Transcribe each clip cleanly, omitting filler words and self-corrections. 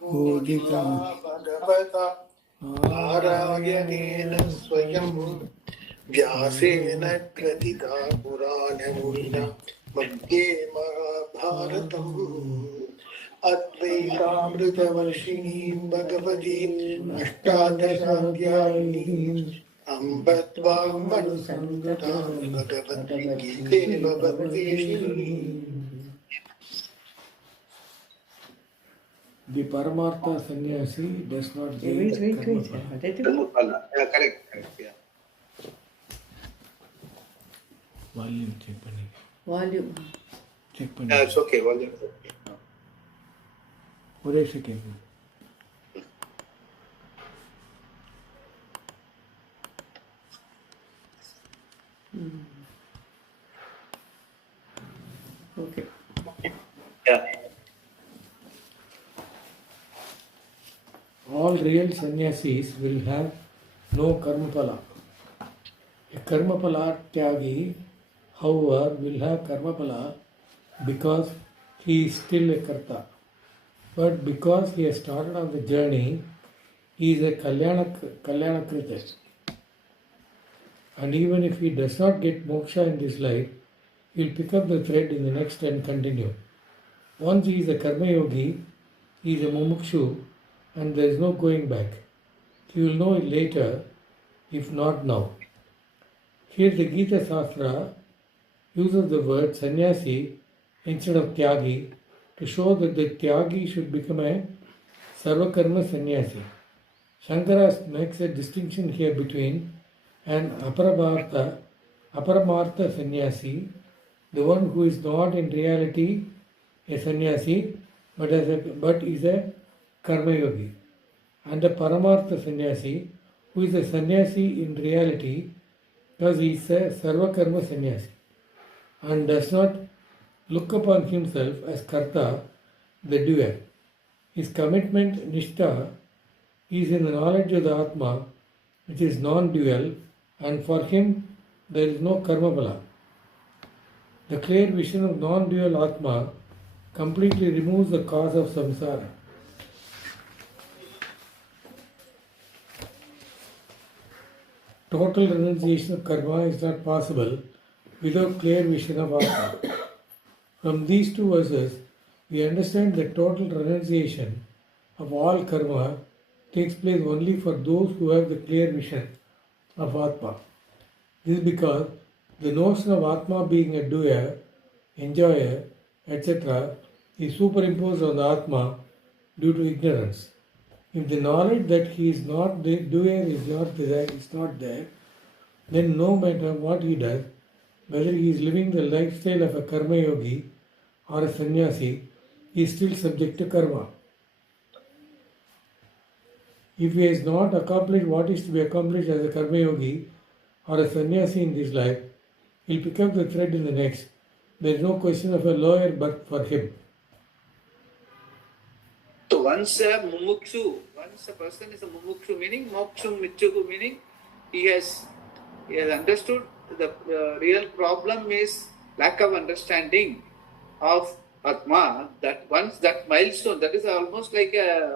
पूजिता भगवता नारायणेन स्वयं व्यासेन ग्रथिता पुराणमुनिना मध्ये महाभारतम् अद्वैतामृतवर्षिणीं भगवतीम् अष्टादशाध्यायिनीम् अम्ब त्वामनुसन्ततां भगवद्गीते भगवद्वेषिणीम्. The Paramartha sannyasi does not gain Wait. karma phala. Correct, yeah. Volume check panni. Volume. Check panni. It's okay, volume is okay. ஒரே second. Okay. Yeah. All real sannyasis will have no karma phala. A karma phala tyagi, however, will have karma phala because he is still a karta. But because he has started on the journey, he is a Kalyanakrita. And even if he does not get moksha in this life, he will pick up the thread in the next and continue. Once he is a karma yogi, he is a mumukshu, and there is no going back. He will know it later, if not now. Here the Gita Shastra uses the word sannyasi instead of tyagi to show that the tyagi should become a sarvakarma sannyasi. Shankara makes a distinction here between an aparamartha sannyasi, the one who is not in reality a sannyasi but is a karma yogi, and a paramartha sannyasi who is a sannyasi in reality because he is a sarvakarma sannyasi and does not look upon himself as karta, the doer. His commitment, nishtha, is in the knowledge of the Atma, which is non-dual, and for him there is no karma phala. The clear vision of non-dual Atma completely removes the cause of samsara. Total renunciation of karma is not possible without clear vision of Atma. From these two verses, we understand that total renunciation of all karma takes place only for those who have the clear vision of Atma. This is because the notion of Atma being a doer, enjoyer, etc. is superimposed on the Atma due to ignorance. If the knowledge that he is not the doer is not there, then no matter what he does, whether he is living the lifestyle of a karma yogi or a sannyasi, he is still subject to karma. If he has not accomplished what is to be accomplished as a karma yogi or a sannyasi in this life, he will pick up the thread in the next. There is no question of a lower birth for him. So once a person is a mumukshu, meaning mokshum michuku, meaning he has understood the real problem is lack of understanding of Atma. That once that milestone, that is almost like a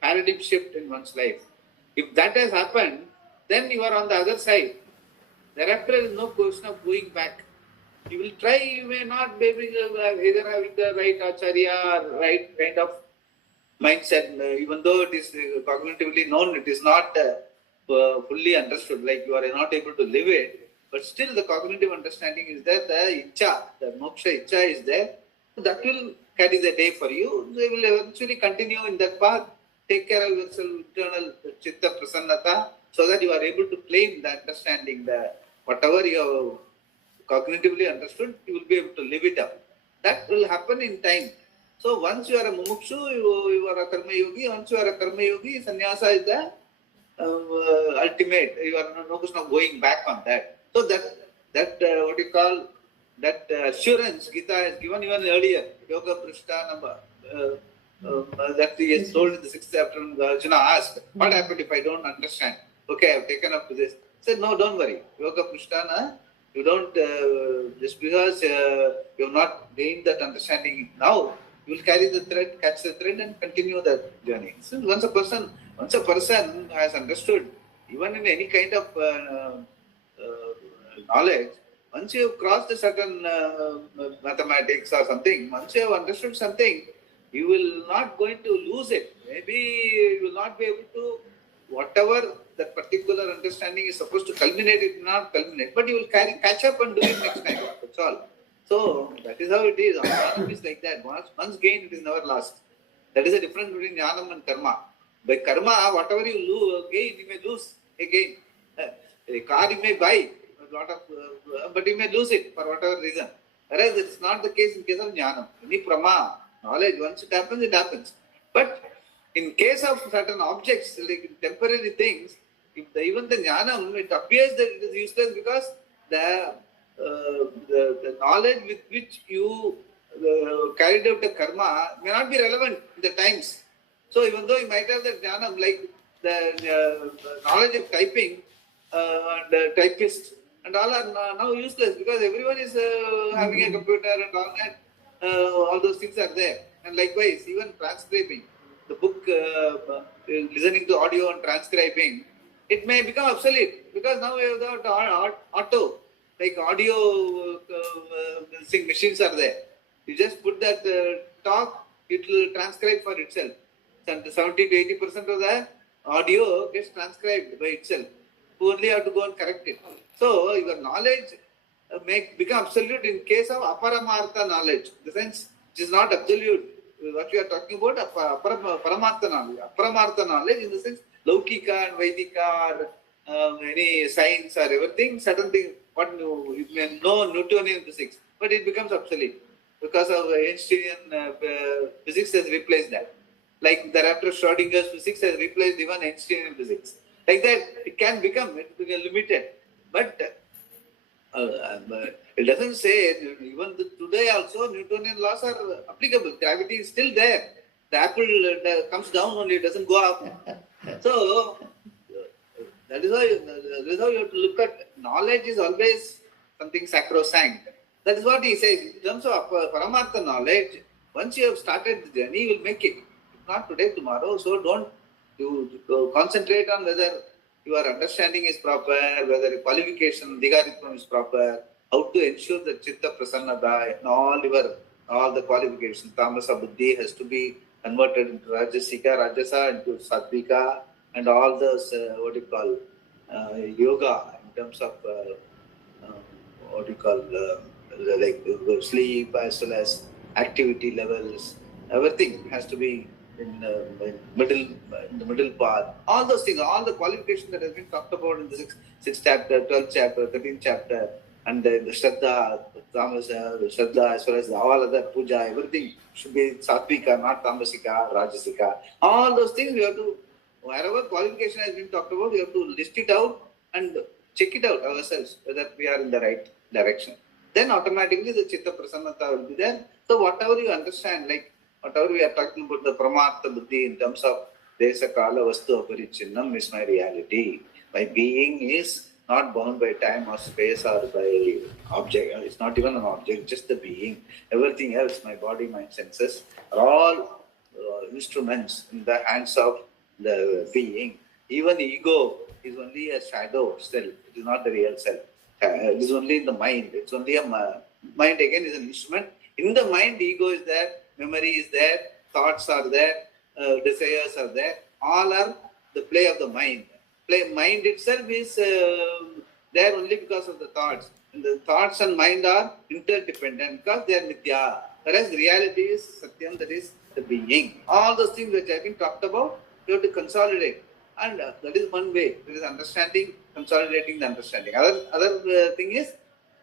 paradigm shift in one's life. If that has happened, then you are on the other side. Thereafter, there is no question of going back. You will try, you may not be either having the right acharya or right kind of mindset, even though it is cognitively known, it is not fully understood, like you are not able to live it, but still the cognitive understanding is there, the icha, the moksha icha is there, that will carry the day for you. They will eventually continue in that path, take care of yourself, internal chitta prasannata, so that you are able to claim the understanding, the whatever you have cognitively understood, you will be able to live it up. That will happen in time. So once you are a mumukshu, you are a karma yogi. Once you are a karma yogi, sannyasa is the ultimate. You are no question of going back on that. So that what you call that assurance Gita has given even earlier. Yoga Prishta number that he has told in the 6th chapter. Arjuna asked, "What happened if I don't understand?" Okay, I have taken up to this. He said, "No, don't worry. Yoga Prishta, you don't just because you have not gained that understanding now. You will carry the thread, catch the thread, and continue the journey. So once a person has understood, even in any kind of knowledge, once you have crossed a certain mathematics or something, once you have understood something, you will not going to lose it. Maybe you will not be able to, whatever that particular understanding is supposed to culminate, it will not culminate, but you will catch up and do it next time. That's all. So that is how it is. Jnanam is like that. Once gained, it is never lost. That is the difference between jnanam and karma. By karma, whatever you gain, you may lose again. A car you may buy, but you may lose it for whatever reason. Whereas it's not the case in case of jnanam. Any prama, knowledge, once it happens, it happens. But in case of certain objects, like temporary things, even the jnanam, it appears that it is useless because the knowledge with which you carried out the karma may not be relevant in the times. So even though you might have the jnanam, like the knowledge of typing, the typist, and all are now useless because everyone is having a computer and all that. All those things are there. And likewise, even transcribing, the book, listening to audio and transcribing, it may become obsolete because now we have the auto, like audio machines are there. You just put that talk, it will transcribe for itself. 70 to 80% of the audio gets transcribed by itself. You only have to go and correct it. So your knowledge may become absolute in case of aparamartha knowledge. In the sense, it is not absolute. What we are talking about, paramartha knowledge. Aparamartha knowledge in the sense, laukika and vaidika or any science or everything, certain things, what you may know Newtonian physics, but it becomes obsolete because of Einsteinian physics has replaced that. Like thereafter Schrodinger's physics has replaced even Einsteinian physics. Like that, it can become limited. But it doesn't say, even today also Newtonian laws are applicable. Gravity is still there. The apple comes down only, it doesn't go up. So that is how you have to look at knowledge is always something sacrosanct. That is what he says. In terms of paramartha knowledge, once you have started the journey, you will make it. If not today, tomorrow. So don't you concentrate on whether your understanding is proper, whether your qualification, digaritham is proper, how to ensure that chitta prasannata and all the qualifications, tamasa buddhi has to be converted into rajasa into sattvika, and all those yoga in terms of like sleep as well as activity levels, everything has to be in the middle path. All those things, all the qualifications that has been talked about in the 6th chapter, 12th chapter, 13th chapter, and the Shraddha, Tamasa, Shraddha, as well as all other puja, everything should be sattvika, not tamasika, rajasika. All those things we have to, wherever qualification has been talked about, we have to list it out and check it out ourselves whether we are in the right direction. Then automatically the chitta prasannata will be there. So whatever you understand, like whatever we are talking about the pramartha buddhi in terms of desa kala vastu aparichinnam is my reality. My being is not bound by time or space or by object. It's not even an object, just the being. Everything else, my body, mind, senses, are all instruments in the hands of the being. Even ego is only a shadow of self. It is not the real self. It is only in the mind. It's only a mind again is an instrument. In the mind, ego is there, memory is there, thoughts are there, desires are there. All are the play of the mind. Mind itself is there only because of the thoughts. And the thoughts and mind are interdependent because they are mithya. Whereas reality is satyam, that is the being. All those things which have been talked about, you have to consolidate. And that is one way. There is understanding, consolidating the understanding. Other thing is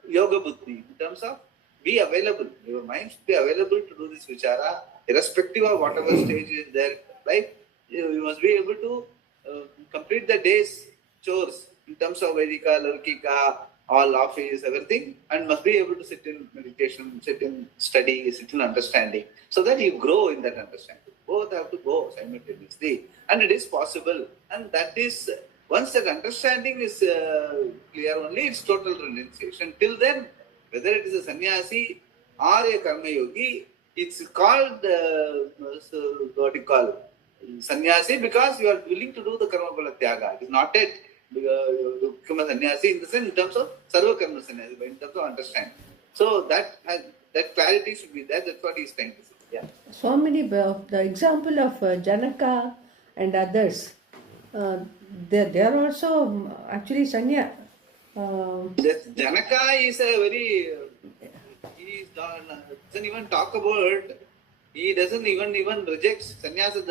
yoga buddhi, in terms of be available. Your mind should be available to do this vichara, irrespective of whatever stage is there in life. You must be able to complete the day's chores in terms of Vedika, Laukika, all office, everything, and must be able to sit in meditation, sit in study, sit in understanding, so that you grow in that understanding. Both have to go simultaneously, and it is possible. And that is, once that understanding is clear only, it's total renunciation. Till then, whether it is a sannyasi or a karma yogi, it's called what you call sannyasi because you are willing to do the karma phala tyaga. It is not yet to become a sannyasi in the sense in terms of sarva karma sannyasi, but in terms of understanding. So that clarity should be there. That's what he is trying to say. Yeah. So many, the example of Janaka and others, they are also actually sanya. Janaka is a very, he doesn't even talk about, he doesn't even reject sannyasa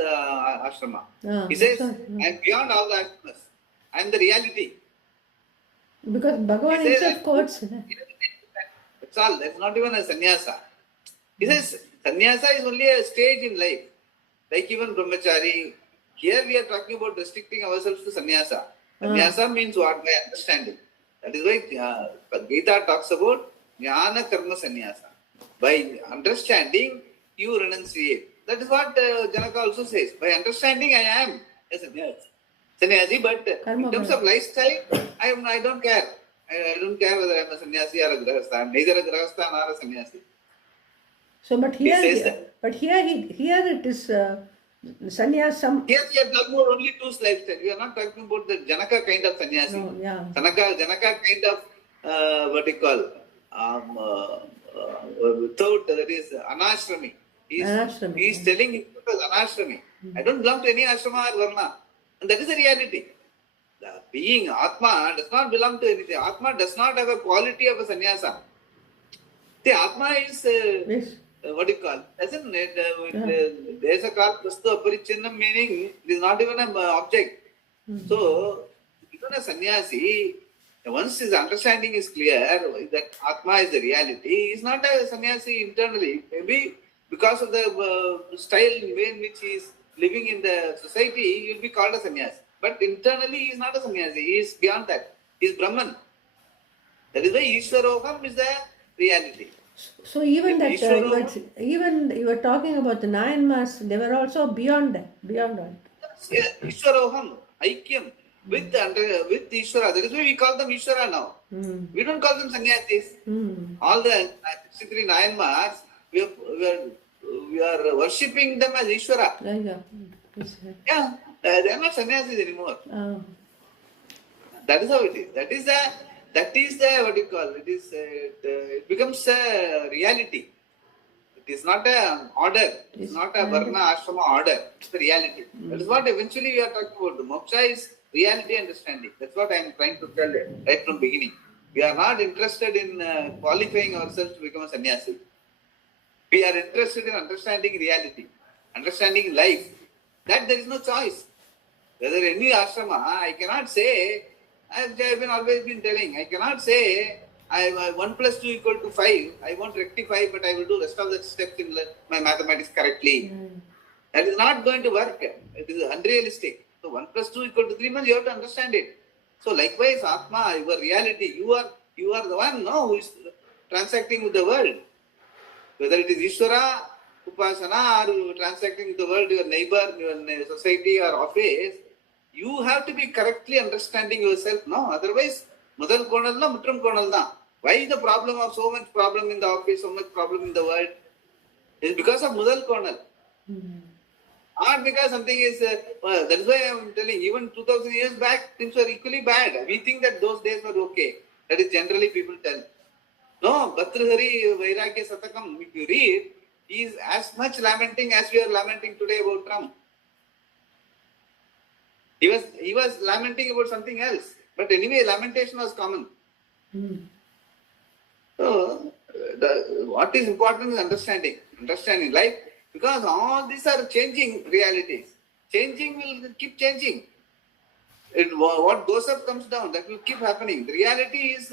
ashrama. He says, I am beyond all the ashramas. I am the reality. Because Bhagavan himself quotes. That's all. That's not even a sannyasa. He says, sannyasa is only a stage in life. Like even brahmachari. Here we are talking about restricting ourselves to sannyasa. Sannyasa means what? By understanding. That is why Gita talks about jnana karma sannyasa. By understanding, you renunciate. That is what Janaka also says. By understanding, I am a sannyasi. But in terms of lifestyle, I don't care. I don't care whether I am a sannyasi or a grahastha. I am neither a grahastha nor a sannyasi. So, but here it is sannyasam. Here we are talking about only two lifestyles. We are not talking about the Janaka kind of sannyasi. No, yeah. Janaka kind of what you call without, that is anashrami. He is telling him as anashrami. I don't belong to any ashrama or varna. And that is the reality. The being Atma does not belong to anything. Atma does not have a quality of a sannyasa. The Atma is what do you call? Doesn't it? There is a call prastu aparichinnam, meaning it is not even an object. So even a sannyasi, once his understanding is clear that Atma is the reality, he is not a sannyasi internally. Maybe because of the style way in which he is living in the society, he will be called a sannyasi. But internally, he is not a sannyasi. He is beyond that. He is Brahman. That is why Ishwaroham is the reality. So even that, even you were talking about the 9 months, they were also beyond that. Beyond that. Yeah, Ishwaroham, Aikyam, with Ishwara. That is why we call them Ishwara now. We don't call them sannyasis. All the 63 Nayanmars, we are worshipping them as Ishwara. Yeah, they are not sannyasis anymore. That is how it is. That is the what you call it is. It becomes a reality. It is not an order. It is not a varna ashrama order. It's the reality. That is what eventually we are talking about. The moksha is reality understanding. That's what I am trying to tell you right from beginning. We are not interested in qualifying ourselves to become a sannyasi. We are interested in understanding reality, understanding life. That there is no choice. Whether any ashrama, I cannot say. I've always been telling, I cannot say 1 plus 2 equal to 5. I won't rectify, but I will do rest of the steps in my mathematics correctly. That is not going to work. It is unrealistic. So 1 plus 2 equal to 3 means you have to understand it. So likewise, Atma, your reality, you are the one who is transacting with the world. Whether it is Ishvara, Upasana, or transacting with the world, your neighbor, your society or office, you have to be correctly understanding yourself, no? Otherwise, Mudal Konal na Mutram Konal na. Why is the problem of so much problem in the office, so much problem in the world? It is because of Mudal Konal. Not because something is, that is why I am telling, even 2000 years back, things were equally bad. We think that those days were okay. That is generally people tell. No, Bhatrahari Vairagya Satakam, if you read, he is as much lamenting as we are lamenting today about Trump. He was lamenting about something else. But anyway, lamentation was common. So, what is important is understanding life, because all these are changing realities. Changing will keep changing. What goes up comes down. That will keep happening. The reality is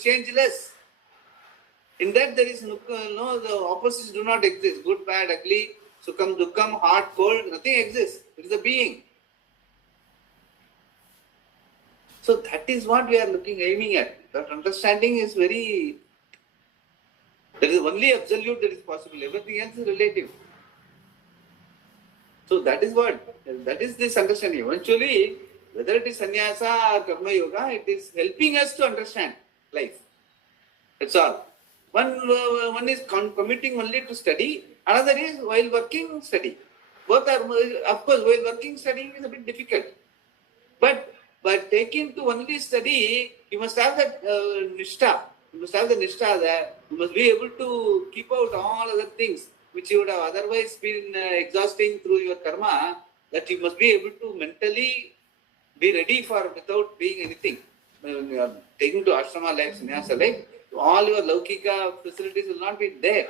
changeless. In that there is no, the opposites do not exist. Good, bad, ugly, sukham, dukkham, hot, cold, nothing exists. It is a being. So that is what we are aiming at. That understanding is there is only absolute that is possible. Everything else is relative. So that is this understanding. Eventually, whether it is sannyasa or karma yoga, it is helping us to understand life. That's all. One is committing only to study, another is while working study. Both are, of course, while working studying is a bit difficult. But taking to only study, you must have that nishtha. You must have the nishtha there. You must be able to keep out all other things which you would have otherwise been exhausting through your karma. That you must be able to mentally be ready for without being anything. When you are taking to ashrama life, sannyasa life, all your laukika facilities will not be there.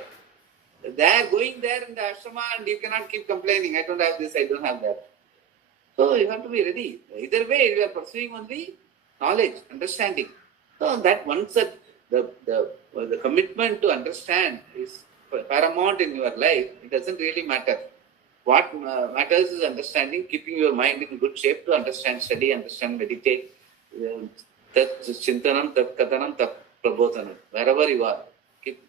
They are going there in the ashrama and you cannot keep complaining. I don't have this, I don't have that. So you have to be ready. Either way, you are pursuing only knowledge, understanding. So that once that the commitment to understand is paramount in your life, it doesn't really matter. What matters is understanding, keeping your mind in good shape to understand, study, understand, meditate. Tat chintanam, tat kathanam, tat prabodhanam. Wherever you are, keep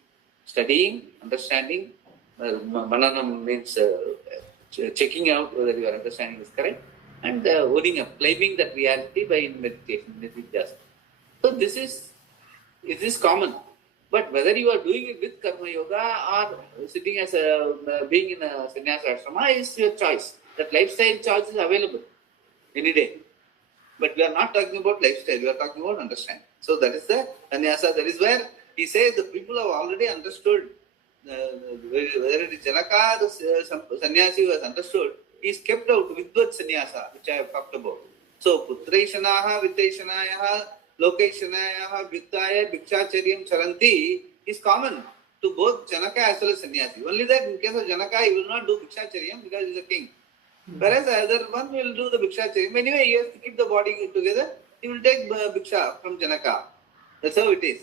studying, understanding. Mananam means checking out whether your understanding is correct, and owning up, claiming that reality by meditation. So this is common. But whether you are doing it with karma yoga or sitting as being in a sannyasa ashrama is your choice. That lifestyle choice is available any day. But we are not talking about lifestyle, we are talking about understanding. So that is the sannyasa. That is where he says the people have already understood. Whether it is Janaka, the sannyasi who has understood, he is kept out vidvat sannyasa, which I have talked about. So putraishanaha, vitaishanayaha, lokaishanayaha, vittaya, bhikshacharyam charanti is common to both Janaka as well as sannyasi. Only that in case of Janaka, he will not do bhikshacharyam because he is a king. Whereas the other one will do the bhikshacharyam. Anyway, he has to keep the body together. He will take bhiksha from Janaka. That's how it is.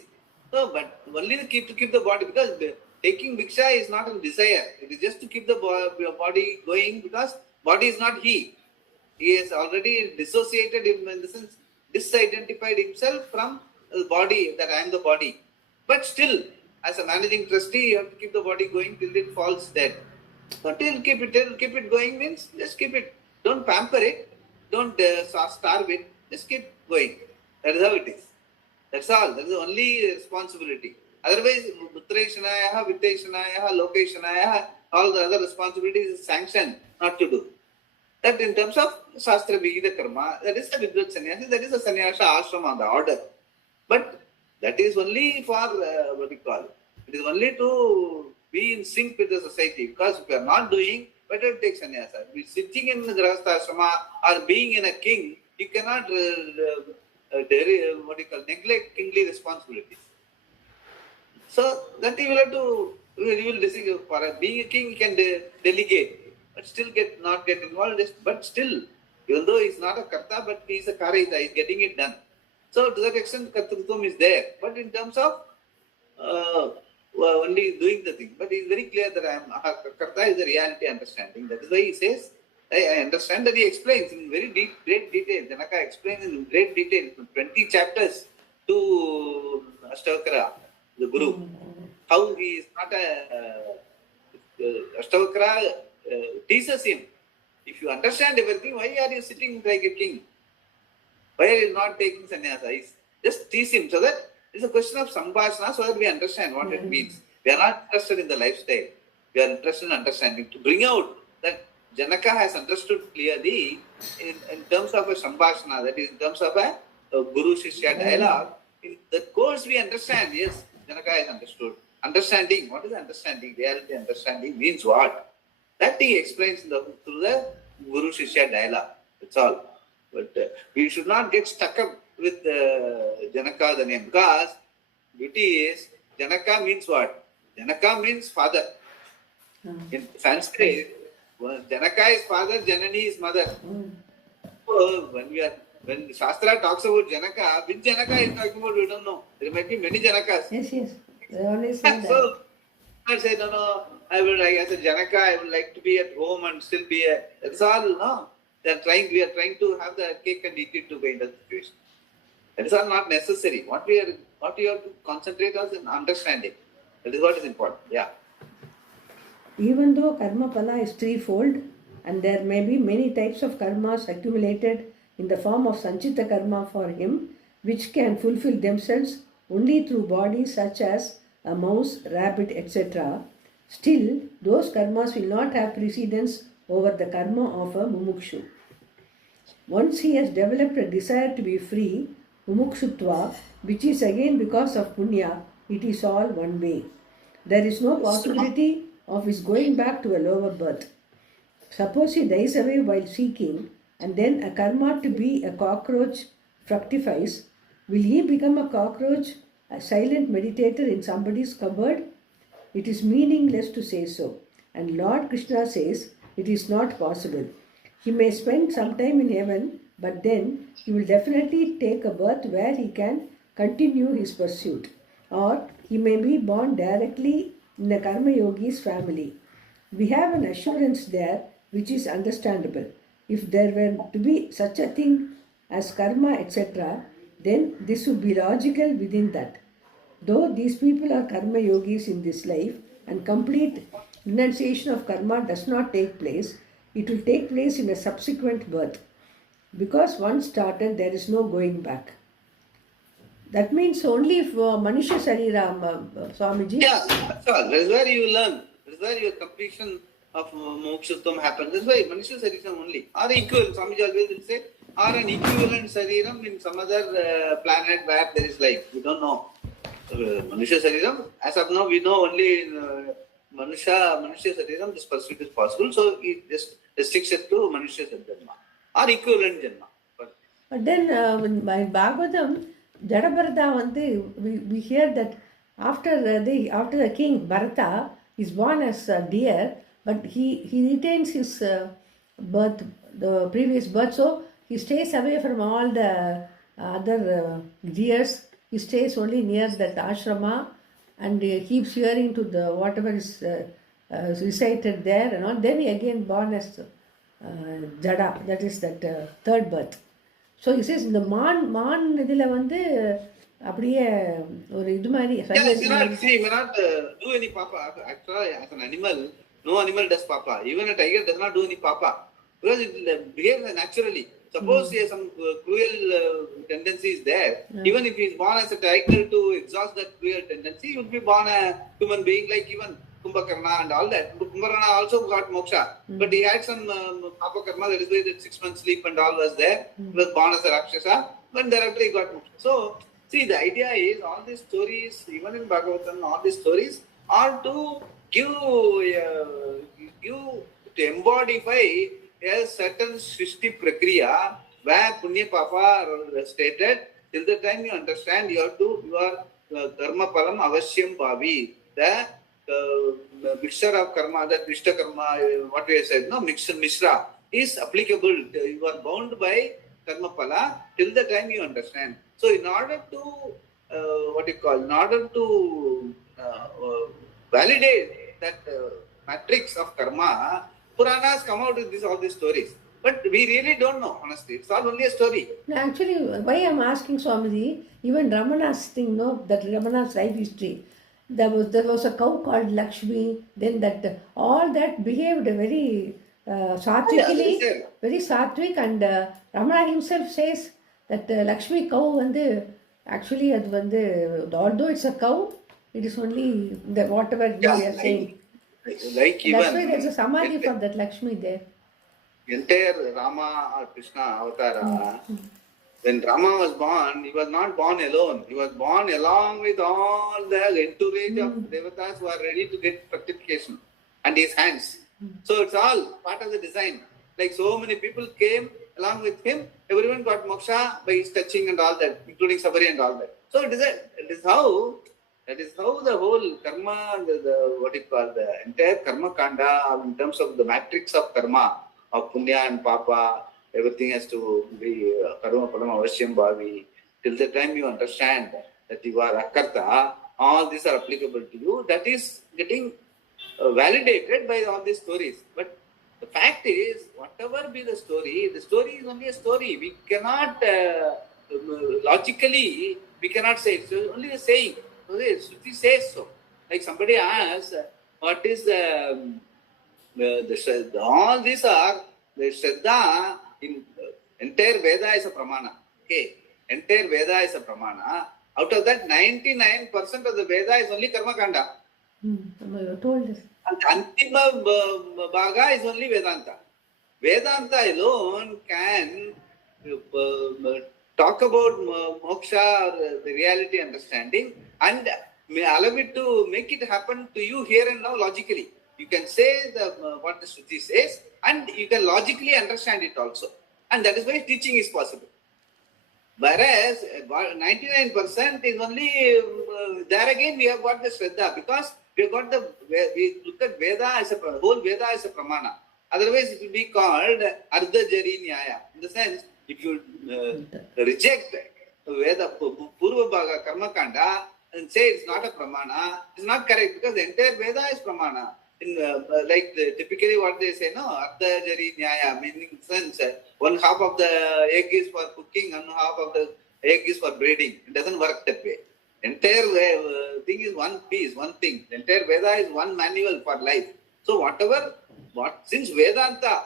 So, but only to keep the body, because taking bhiksha is not a desire. It is just to keep the body going, because body is not he. He has already dissociated him, in the sense disidentified himself from the body, that I am the body. But still, as a managing trustee, you have to keep the body going till it falls dead. So keep it going means just keep it. Don't pamper it. Don't starve it. Just keep going. That is how it is. That's all. That is the only responsibility. Otherwise, putraishanayaha, vittaishanayaha, lokaishanayaha, all the other responsibilities is sanctioned not to do. That in terms of Shastra Vigita Karma, that is a Vidvat Sannyasi, that is a Sannyasa Ashrama, the order. But that is only for, what we call, it is only to be in sync with the society. Because if you are not doing, better take sannyasa. If sitting in the Grahastha Ashrama or being in a king, you cannot neglect kingly responsibilities. So that you will have to, you will decide, for being a king, you can delegate, but still not get involved. But still, even though he is not a karta, but he is a karita, he is getting it done. So to that extent, kartrutvam is there. But in terms of only doing the thing. But it is very clear that karta is the reality understanding. That is why he says, I understand that he explains in very great detail. Janaka explains in great detail, 20 chapters to Ashtavakra, the Guru. How he is not Ashtavakra teases him. If you understand everything, why are you sitting like a king? Why are you not taking sannyasa? Just tease him, so that it's a question of sambhashana, so that we understand what it means. We are not interested in the lifestyle. We are interested in understanding. To bring out that Janaka has understood clearly in terms of a sambhashana, that is in terms of a Guru-Shishya dialogue. In the course we understand, yes, Janaka has understood. Understanding, what is understanding? Reality understanding means what? That he explains through the Guru-Shishya dialogue. That's all. But we should not get stuck up with Janaka, the name, because beauty is, Janaka means what? Janaka means father. In Sanskrit, Janaka is father, Janani is mother. So when Shastra talks about Janaka, which Janaka is talking about, we don't know. There might be many Janakas. Yes. They always say that. So I say, no, as a Janaka, I would like to be at home and still be that's all, no. We are trying to have the cake and eat it to be in that situation. That is all not necessary. What we have to concentrate on is understanding. That is what is important. Yeah. Even though karma pala is threefold, and there may be many types of karmas accumulated in the form of sanchita karma for him, which can fulfill themselves only through bodies such as a mouse, rabbit, etc., still those karmas will not have precedence over the karma of a mumukshu. Once he has developed a desire to be free, mumukshutva, which is again because of punya, it is all one way. There is no possibility of his going back to a lower birth. Suppose he dies away while seeking, and then a karma to be a cockroach fructifies, will he become a cockroach, a silent meditator in somebody's cupboard? It is meaningless to say so. And Lord Krishna says it is not possible. He may spend some time in heaven, but then he will definitely take a birth where he can continue his pursuit. Or he may be born directly in a Karma Yogi's family. We have an assurance there which is understandable. If there were to be such a thing as karma, etc., then this would be logical within that. Though these people are karma yogis in this life and complete renunciation of karma does not take place, it will take place in a subsequent birth. Because once started, there is no going back. That means only if Manisha Sariram, Swamiji. Yeah, that's all. That's where you learn. That's where your completion of mokshutvam happens. That's why Manisha Sariram only. Or equivalent, Swamiji always will say, or an equivalent Sariram in some other planet where there is life. We don't know. Manisha Sariram, as of now, we know only in Manisha Sariram, this pursuit is possible. So it just restricts it to Manisha Janma or equivalent Janma. But then by Bhagavatam, Jadabharata, we hear that after the king Bharata is born as a deer, but he retains his birth, the previous birth, so he stays away from all the other deers. He stays only near that ashrama and keeps hearing to the whatever is recited there and all. Then he again born as Jada, that is that third birth. So he says இந்த மான் இதில் வந்து அப்படியே ஒரு இது மாதிரி you may not do any papa. Actually, as an animal, no animal does papa. Even a tiger does not do any papa because it behaves naturally. Suppose he has some cruel tendencies there. Even if he is born as a tiger to exhaust that cruel tendency, he would be born a human being like even Kumbhakarna and all that. Kumbhakarna also got moksha, but he had some papa karma. That is why that 6 months sleep and all was there. He was born as a rakshasa, but thereafter he got moksha. So, see, the idea is all these stories, even in Bhagavatam, all these stories are to give to embodify a certain Srishti Prakriya where Punya Papa are stated. Till the time you understand, you are Karma Palam Avashyam Bhavi. The mixture of karma, that Vishta karma, what we have said, no, Mishra is applicable. You are bound by Karma Pala till the time you understand. So, in order to validate that matrix of karma, Puranas come out with all these stories. But we really don't know, honestly. It's all only a story. No, actually, why I'm asking Swamiji, even Ramana's thing, no, that Ramana's life history, there was a cow called Lakshmi, then that all that behaved very sattvikally, very sattvic, and Ramana himself says that Lakshmi cow, actually, although it's a cow, it is only whatever we are saying. Like even, that's why there's a samadhi for that Lakshmi there. Entire Rama or Krishna Avatara, when Rama was born, he was not born alone. He was born along with all the entourage of devatas who are ready to get fructification and his hands. So it's all part of the design. Like so many people came along with him, everyone got moksha by his touching and all that, including Sabari and all that. So that is how the whole karma, the entire karma kanda, in terms of the matrix of karma, of punya and papa, everything has to be karma palam avashyam bhavi. Till the time you understand that you are akarta, all these are applicable to you. That is getting validated by all these stories. But the fact is, whatever be the story is only a story. We cannot logically, we cannot say it. It's only a saying. Shruti says so. Like somebody asks, what is all these are the Shraddha in entire Veda is a pramana. Okay, entire Veda is a pramana. Out of that, 99% of the Veda is only Karma Kanda. You told us. And Antima Bhaga is only Vedanta. Vedanta alone can talk about moksha, or the reality understanding, and allow it to make it happen to you here and now logically. You can say what the Shruti says, and you can logically understand it also. And that is why teaching is possible. Whereas 99% is only, there again we have got the Shraddha, because we have got we look at Veda as whole Veda as a Pramana. Otherwise it will be called Ardha Jari Nyaya. In the sense, if you reject Veda, Purva Bhaga, Karma Kanda, and say it's not a Pramana, it's not correct, because the entire Veda is Pramana. In typically what they say, no, Ardha Jari Nyaya, meaning sense, one half of the egg is for cooking, one half of the egg is for breeding. It doesn't work that way. Entire thing is one piece, one thing. The entire Veda is one manual for life. So since Vedanta,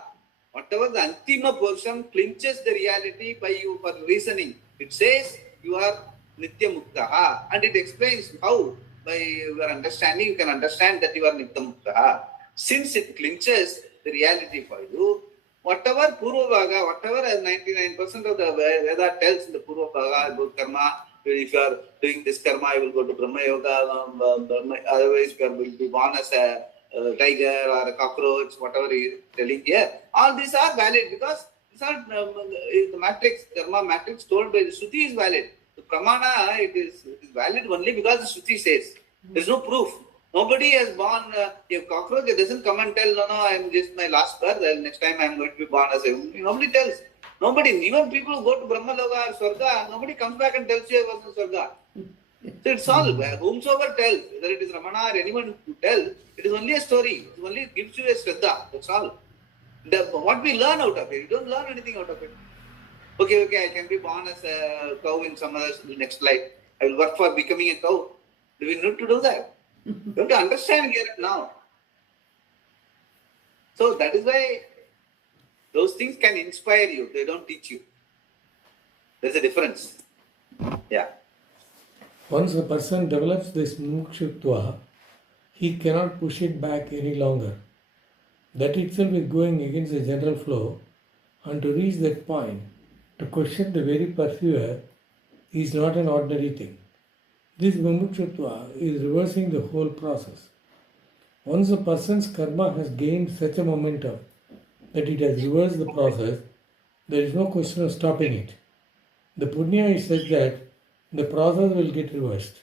whatever the Antima portion clinches the reality by you for reasoning, it says you are Nitya Muktaha, and it explains how by your understanding you can understand that you are Nitya Muktaha. Since it clinches the reality for you, whatever Purva Bhaga, whatever 99% of the Veda tells in the Purva Bhaga about karma, if you are doing this karma, you will go to Brahma Yoga, otherwise you will be born as a tiger or a cockroach, whatever he is telling here. All these are valid because these are the matrix, karma matrix told by the Shruti is valid. The Pramana, it is valid only because the Shruti says. There is no proof. Nobody has born a cockroach. It doesn't come and tell, no, I am just my last birth. Next time I am going to be born as a... Nobody tells. Nobody, even people who go to Brahma Loka or Swarga, nobody comes back and tells you I was in Swarga. So it's all, whomsoever tells, whether it is Ramana or anyone who tells, it is only a story. It only gives you a Shraddha. That's all. What we learn out of it, you don't learn anything out of it. Okay, I can be born as a cow in some other next life. I will work for becoming a cow. Do we need to do that? You have to understand here and now. So that is why those things can inspire you. They don't teach you. There's a difference. Yeah. Once a person develops this mukshutva, he cannot push it back any longer. That itself is going against the general flow, and to reach that point, to question the very pursuer is not an ordinary thing. This mumukshutva is reversing the whole process. Once a person's karma has gained such a momentum that it has reversed the process, there is no question of stopping it. The punya is such that the process will get reversed.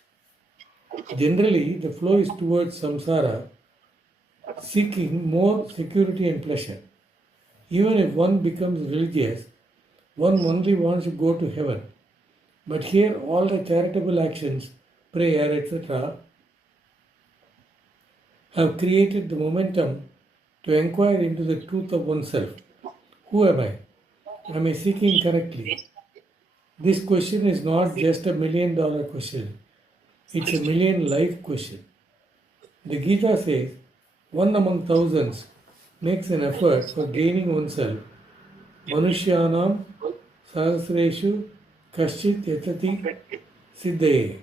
Generally, the flow is towards samsara, seeking more security and pleasure. Even if one becomes religious, one only wants to go to heaven. But here all the charitable actions, prayer, etc. have created the momentum to inquire into the truth of oneself. Who am I? Am I seeking correctly? This question is not just $1 million question. It's a million life question. The Gita says, one among thousands makes an effort for gaining oneself. Manushyanam sahasreshu kaschit yatati siddhaye.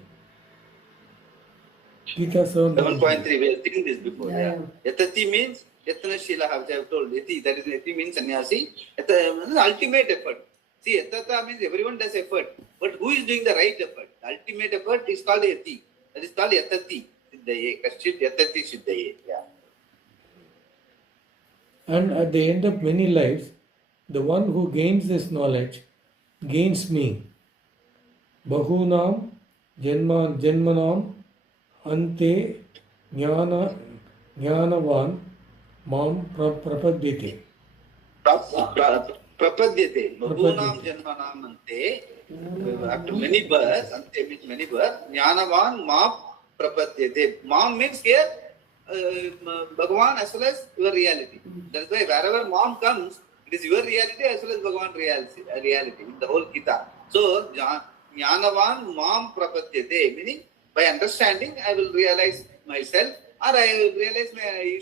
Gita 7.3, we have seen this before. Yeah. Yatati means Yatana Shila, which I have told. Yati, that is Yati means sannyasi. Ultimate effort. See, Yatata means everyone does effort. But who is doing the right effort? The ultimate effort is called Yati. That is called Yatati. Siddhaye. Kaschit Yatati Siddhaye. Yeah. And at the end of many lives, the one who gains this knowledge gains me. Bahunam janmanam ante jnanavan mam prapadyate. Prapadyate. Bahunam janmanam ante. After many births, ante means many births, jnanavan mam prapadyate. Mam means here Bhagavan as well as your reality. That's why wherever mom comes, it is your reality as well as Bhagavan reality in the whole Gita. So, Jnanavan Mam Prapadyate, meaning by understanding I will realize myself or I will realize my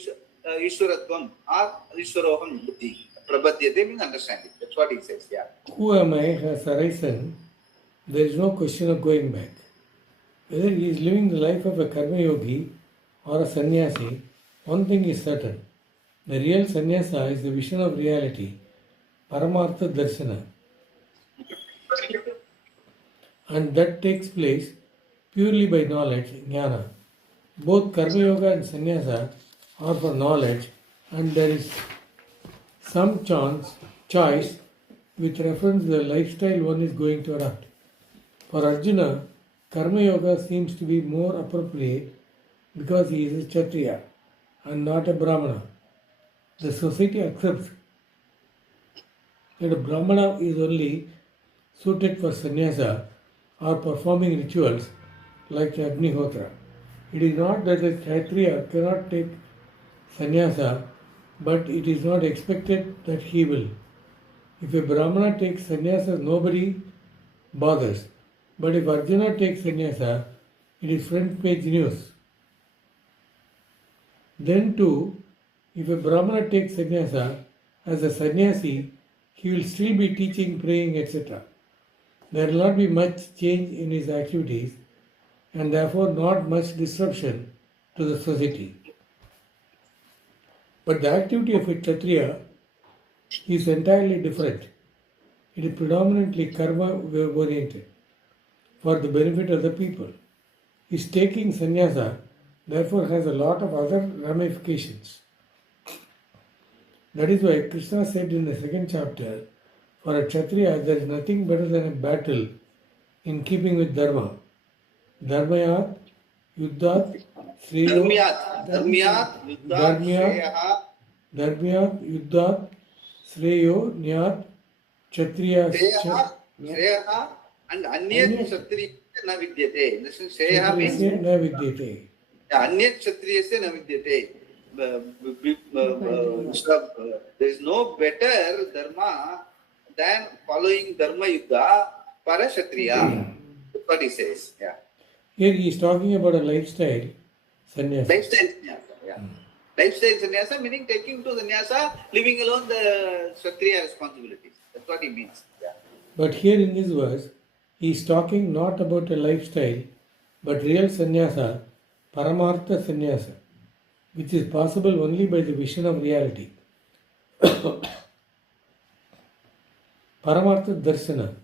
Ishwaratvam or Ishwaroham Buddhi. Prapadyate means understanding. That's what he says. Yeah. Who am I has arisen. There is no question of going back. Whether he is living the life of a karma yogi or a sannyasi, one thing is certain. The real sannyasa is the vision of reality, Paramartha Darshana, and that takes place purely by knowledge, jnana. Both karma yoga and sannyasa are for knowledge, and there is some choice with reference to the lifestyle one is going to adopt. For Arjuna, karma yoga seems to be more appropriate because he is a Kshatriya and not a Brahmana. The society accepts that a Brahmana is only suited for sannyasa or performing rituals like Agnihotra. It is not that a Kshatriya cannot take sannyasa, but it is not expected that he will. If a Brahmana takes sannyasa, nobody bothers. But if Arjuna takes sannyasa, it is front page news. Then too, if a Brahmana takes sannyasa, as a sannyasi, he will still be teaching, praying, etc. There will not be much change in his activities and therefore not much disruption to the society. But the activity of a Kshatriya is entirely different. It is predominantly karma oriented for the benefit of the people. His taking sannyasa therefore has a lot of other ramifications. That is why Krishna said in the second chapter, for a Kshatriya there is nothing better than a battle in keeping with dharma. Dharmayat, yuddhat, sreyo, dharmyat, yuddhat, sreyo, nyat, kshatriya, Shreyaha and Anyat Kshatriya na vidyate. In the sense, Shreyaha means na vidyate. Anyat Kshatriya na vidyate. There is no better dharma than following dharma yuddha for a Kshatriya. That's what he says. Yeah. Here he is talking about a lifestyle sannyasa. Lifestyle sannyasa. Yeah. Lifestyle sannyasa meaning taking to sannyasa, leaving alone the Kshatriya responsibilities. That's what he means. Yeah. But here in this verse, he is talking not about a lifestyle, but real sannyasa, Paramartha sannyasa, which is possible only by the vision of reality. Paramartha Darshana.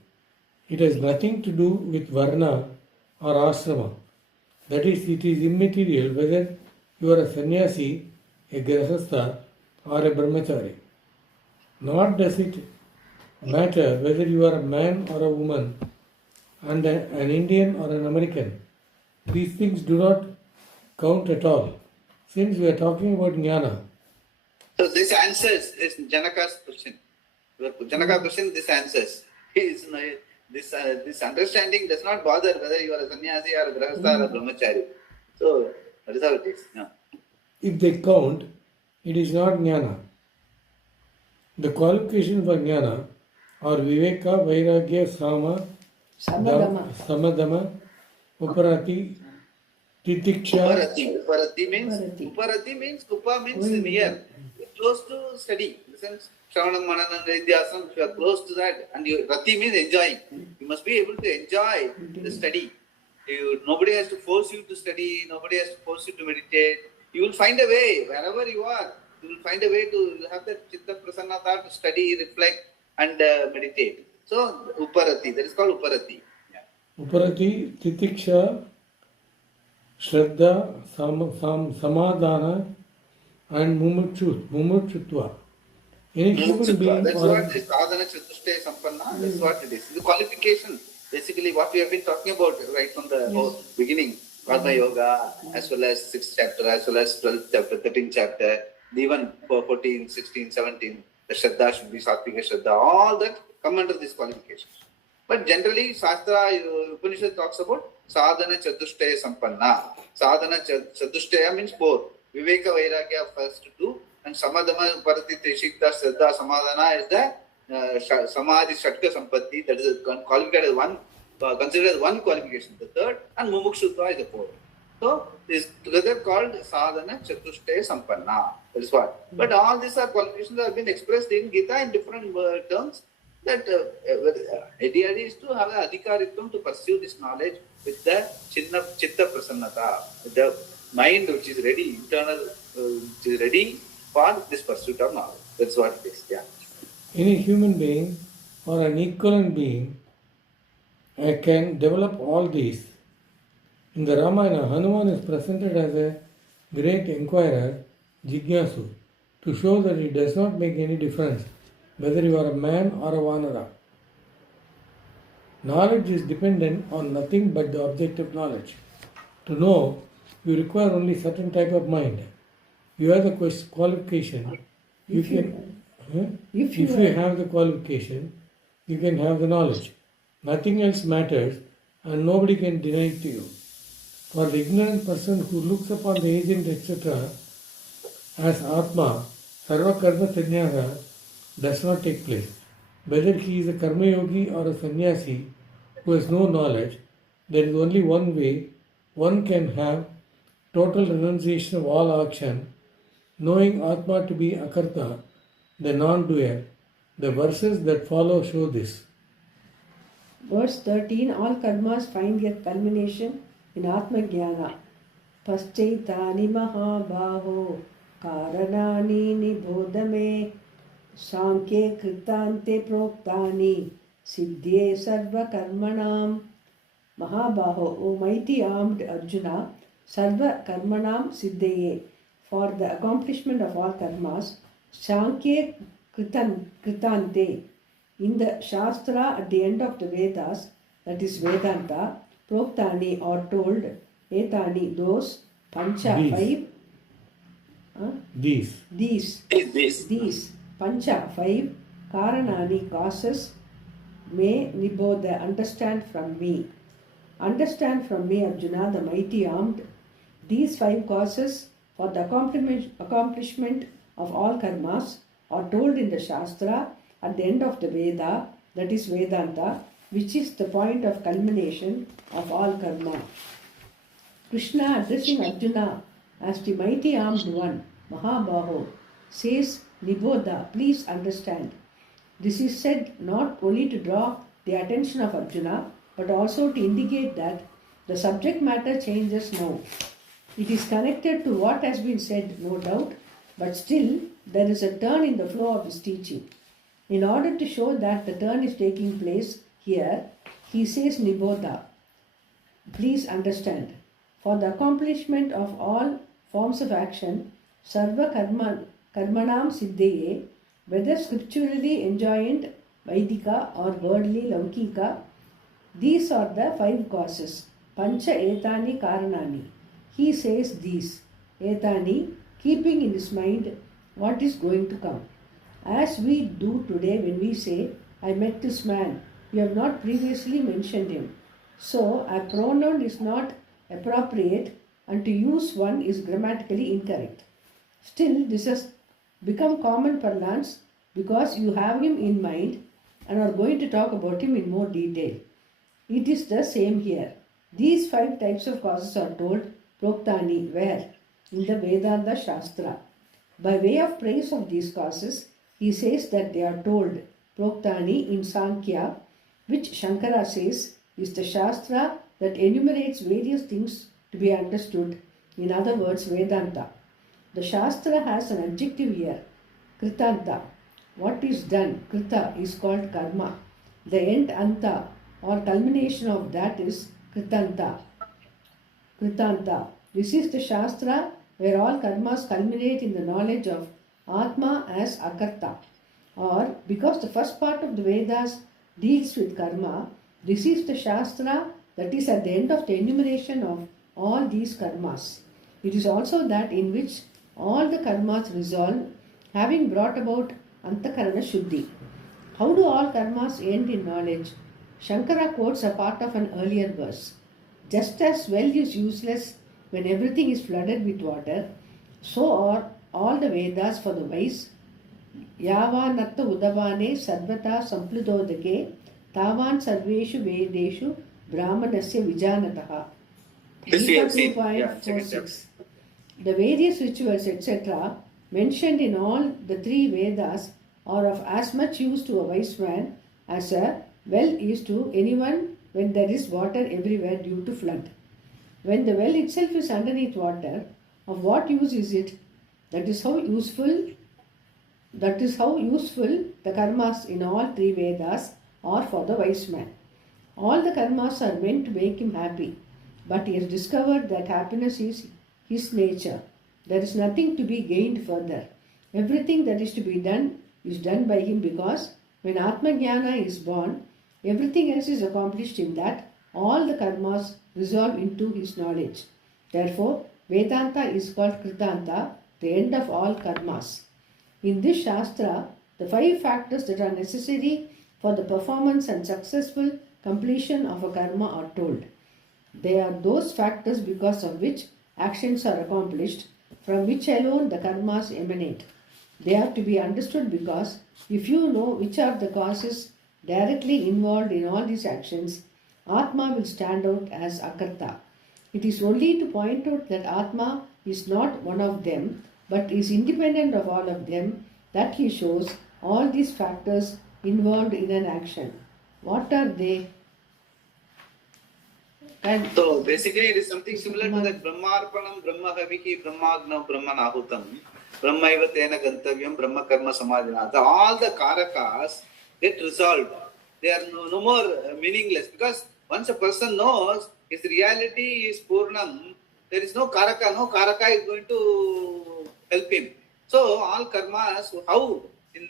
It has nothing to do with Varna or Ashrama. That is, it is immaterial whether you are a sannyasi, a grahastha, or a brahmachari. Nor does it matter whether you are a man or a woman, and an Indian or an American. These things do not count at all, since we are talking about jnana. So this answers Janaka's question. Janaka's question, this answers. This understanding does not bother whether you are a sannyasi or a grahastha or a brahmachari. So that is how it is. Yeah. If they count, it is not jnana. The qualification for jnana are viveka, vairagya, samadama, uparati, titiksha. Uparati means upa means near. Close to study. In the sense, Shravanam, Mananam, Nidhyasam, if you are close to that, and rati means enjoying. You must be able to enjoy the study. Nobody has to force you to study, nobody has to force you to meditate. You will find a way, wherever you are, you will find a way to have that chitta prasannata to study, reflect, and meditate. So, uparati, that is called uparati. Yeah. Uparati, titiksha, shraddha, samadhana, and mumutshutva. Any human being that's what the sadhana chatushte sampanna, that's what it is. The qualification, basically what we have been talking about right from the whole beginning. Karma Yoga, as well as 6th chapter, as well as 12th chapter, 13th chapter, even 14, 16, 17, the Shraddha should be Sattvika Shraddha, all that come under this qualification. But generally, Shastra, Upanishad talks about Sadhana Chatushtaya Sampanna. Sadhana Chatushtaya means 4. Viveka Vairagya first 2, and Samadama Uparati Trishikta Shraddha Samadhana is the Samadhi Shatka Sampatti, that is qualified as one. Considered as one qualification, the third, and mumukshutva is the fourth. So, this is together called sadhana chatushtaya sampanna. That is what. But all these are qualifications that have been expressed in Gita in different terms. That idea is to have an adhikaritvam to pursue this knowledge with the chitta prasannata, the mind which is ready, internal, which is ready for this pursuit of knowledge. That's what it is. Yeah. Any human being or an equivalent being can develop all these. In the Ramayana, Hanuman is presented as a great inquirer, Jigyasu, to show that it does not make any difference whether you are a man or a Vanara. Knowledge is dependent on nothing but the objective knowledge. To know, you require only certain type of mind. You have the qualification. If you have the qualification, you can have the knowledge. Nothing else matters and nobody can deny it to you. For the ignorant person who looks upon the agent, etc., as Atma, Sarva Karma Sannyasa does not take place. Whether he is a Karma Yogi or a Sannyasi who has no knowledge, there is only one way one can have total renunciation of all action, knowing Atma to be Akarta, the non-doer. The verses that follow show this. Verse 13, all karmas find their culmination in Atma Jnana. Paschaitani mahabaho karanani nibodhame sankhe kritante proktani siddhye sarva karmanam. Mahabaho, O mighty armed Arjuna, sarva karmanam siddhaye, for the accomplishment of all karmas, sankhe kritante, in the Shastra at the end of the Vedas, that is Vedanta, proktani or told, etani, those, pancha, These. These, pancha, 5, karanani, causes, may nibodha, understand from me. Understand from me, Arjuna, the mighty armed, these 5 causes for the accomplishment of all karmas are told in the Shastra at the end of the Veda, that is Vedanta, which is the point of culmination of all karma. Krishna, addressing Arjuna as the mighty armed one, Mahabaho, says, Nibodha, please understand. This is said not only to draw the attention of Arjuna, but also to indicate that the subject matter changes now. It is connected to what has been said, no doubt, but still there is a turn in the flow of his teaching. In order to show that the turn is taking place here, he says Nibodha, please understand. For the accomplishment of all forms of action, Sarva Karmanam Siddhaye, whether scripturally enjoined, Vaidika or worldly Laukika, these are the 5 causes. Pancha etani karanani. He says these. Etani, keeping in his mind what is going to come. As we do today when we say, I met this man, we have not previously mentioned him. So, a pronoun is not appropriate and to use one is grammatically incorrect. Still, this has become common parlance because you have him in mind and are going to talk about him in more detail. It is the same here. These 5 types of causes are told proktani, where? In the Vedanta Shastra. By way of praise of these causes, he says that they are told proktani in Sankhya, which Shankara says is the Shastra that enumerates various things to be understood, in other words Vedanta. The Shastra has an adjective here, Kritanta. What is done, Krita, is called karma. The end anta or culmination of that is Kritanta. Kritanta. This is the Shastra where all karmas culminate in the knowledge of Atma as Akarta. Or, because the first part of the Vedas deals with karma, this is the Shastra that is at the end of the enumeration of all these karmas. It is also that in which all the karmas resolve, having brought about Antakarana Shuddhi. How do all karmas end in knowledge? Shankara quotes a part of an earlier verse. Just as well is useless when everything is flooded with water, so are all the Vedas for the wise. Yavanatta udavane sarvata sampludodake tavan sarveshu vedeshu brahmanasya vijanataha. 2.46. The various rituals, etc., mentioned in all the 3 Vedas are of as much use to a wise man as a well is to anyone when there is water everywhere due to flood. When the well itself is underneath water, of what use is it? That is how useful the karmas in all three Vedas are for the wise man. All the karmas are meant to make him happy, but he has discovered that happiness is his nature. There is nothing to be gained further. Everything that is to be done is done by him, because when Atma Jnana is born, everything else is accomplished in that. All the karmas resolve into his knowledge. Therefore, Vedanta is called Kritanta, the end of all karmas. In this Shastra, the 5 factors that are necessary for the performance and successful completion of a karma are told. They are those factors because of which actions are accomplished, from which alone the karmas emanate. They have to be understood because if you know which are the causes directly involved in all these actions, Atma will stand out as Akarta. It is only to point out that Atma is not one of them, but is independent of all of them, that he shows all these factors involved in an action. What are they? And so basically it is something similar to that Brahmarpanam, Brahmahaviki, Brahmagna, Brahmanahutam, Brahmaiva Tena Gantavyam, Brahma Karma Samadhina. All the karakas get resolved. They are no more meaningless, because once a person knows his reality is Purnam, there is no karaka. No karaka is going to help him. So all karmas, how in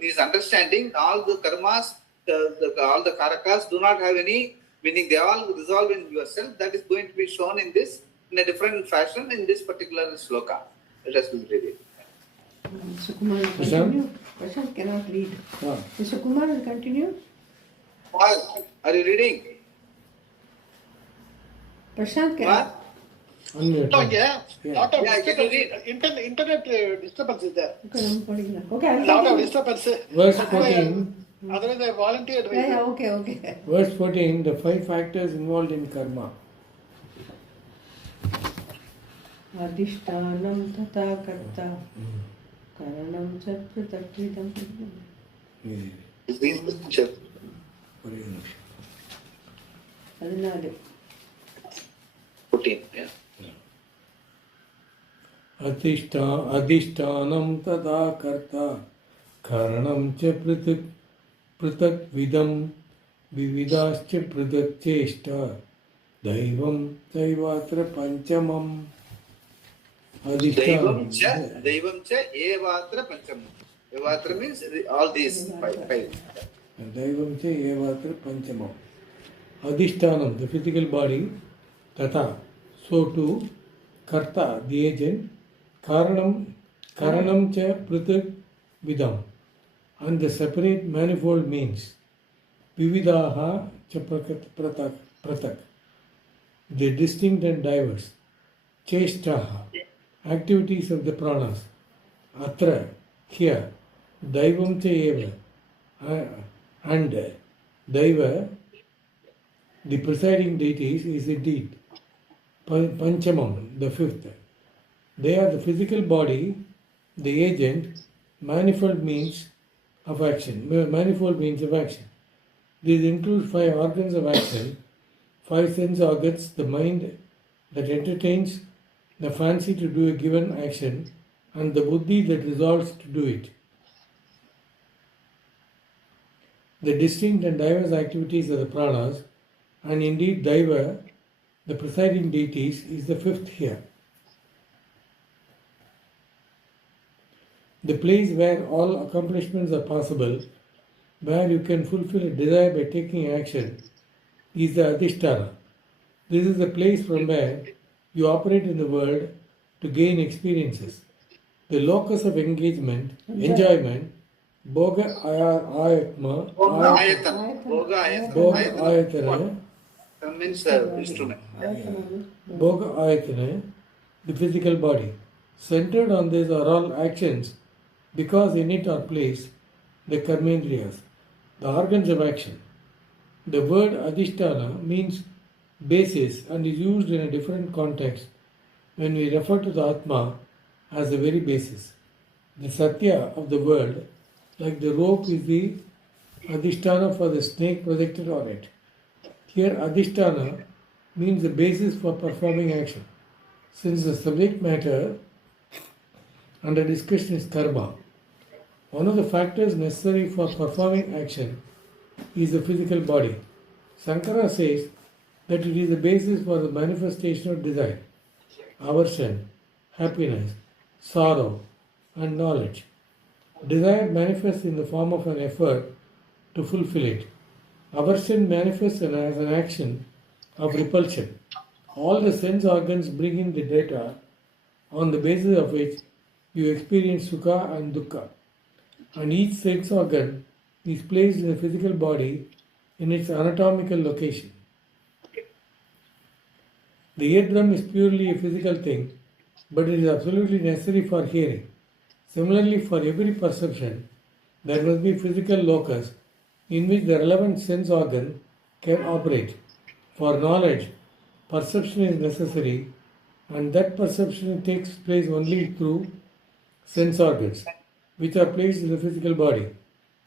this understanding, all the karmas, all the karakas do not have any meaning. They all resolve in yourself. That is going to be shown in this in a different fashion in this particular sloka. Let us read it. Mr. Kumar will continue. Prashant cannot read. Mr. Kumar will continue. Are you reading? Prashant cannot. Unmute. No, yeah. Lot of Yeah, can you read? internet disturbance is there. Okay, I'll Lot of continue. disturbance. Verse That's why 14. Otherwise, I volunteered. Yeah, okay. Verse 14, the 5 factors involved in karma. Adhishtanam tata karta karanam cha pratakridam. Adinadu. 14. Yeah. Adhishtanam tada karta karanam cha pratak vidam vividascha pratak cheshta daivam chaivatra panchamam. Daivam cha evatra panchamam. Evatra means all these 5. Daivam cha evatra panchamam. Adhishtanam, the physical body, tata, so too, karta, the agent, karanam cha pratak vidam, and the separate manifold means, vividaha cha pratak, the distinct and diverse, cheshtaha, activities of the pranas, atra, here, daivam cha eva, and daiva, the presiding deities, is indeed Panchamam, the 5th. They are the physical body, the agent, manifold means of action. These include 5 organs of action, 5 sense organs, the mind that entertains the fancy to do a given action, and the buddhi that resolves to do it. The distinct and diverse activities of the pranas, and indeed Daiva, the presiding deities, is the 5th here. The place where all accomplishments are possible, where you can fulfill a desire by taking action, is the Adhisthana. This is the place from where you operate in the world to gain experiences. The locus of enjoyment, Bhoga Ayatma, Bhoga Ayatana, means instrument. Bhoga Ayatana, the physical body. Centered on this are all actions, because in it are placed the karmendriyas, the organs of action. The word Adhisthana means basis and is used in a different context when we refer to the Atma as the very basis. The Satya of the world, like the rope, is the Adhisthana for the snake projected on it. Here, adhisthana means the basis for performing action. Since the subject matter under discussion is karma, one of the factors necessary for performing action is the physical body. Sankara says that it is the basis for the manifestation of desire, aversion, happiness, sorrow, and knowledge. Desire manifests in the form of an effort to fulfill it. Aversion manifests as an action of repulsion. All the sense organs bring in the data on the basis of which you experience sukha and dukkha. And each sense organ is placed in the physical body in its anatomical location. The eardrum is purely a physical thing, but it is absolutely necessary for hearing. Similarly, for every perception, there must be a physical locus in which the relevant sense organ can operate. For knowledge, perception is necessary, and that perception takes place only through sense organs, which are placed in the physical body.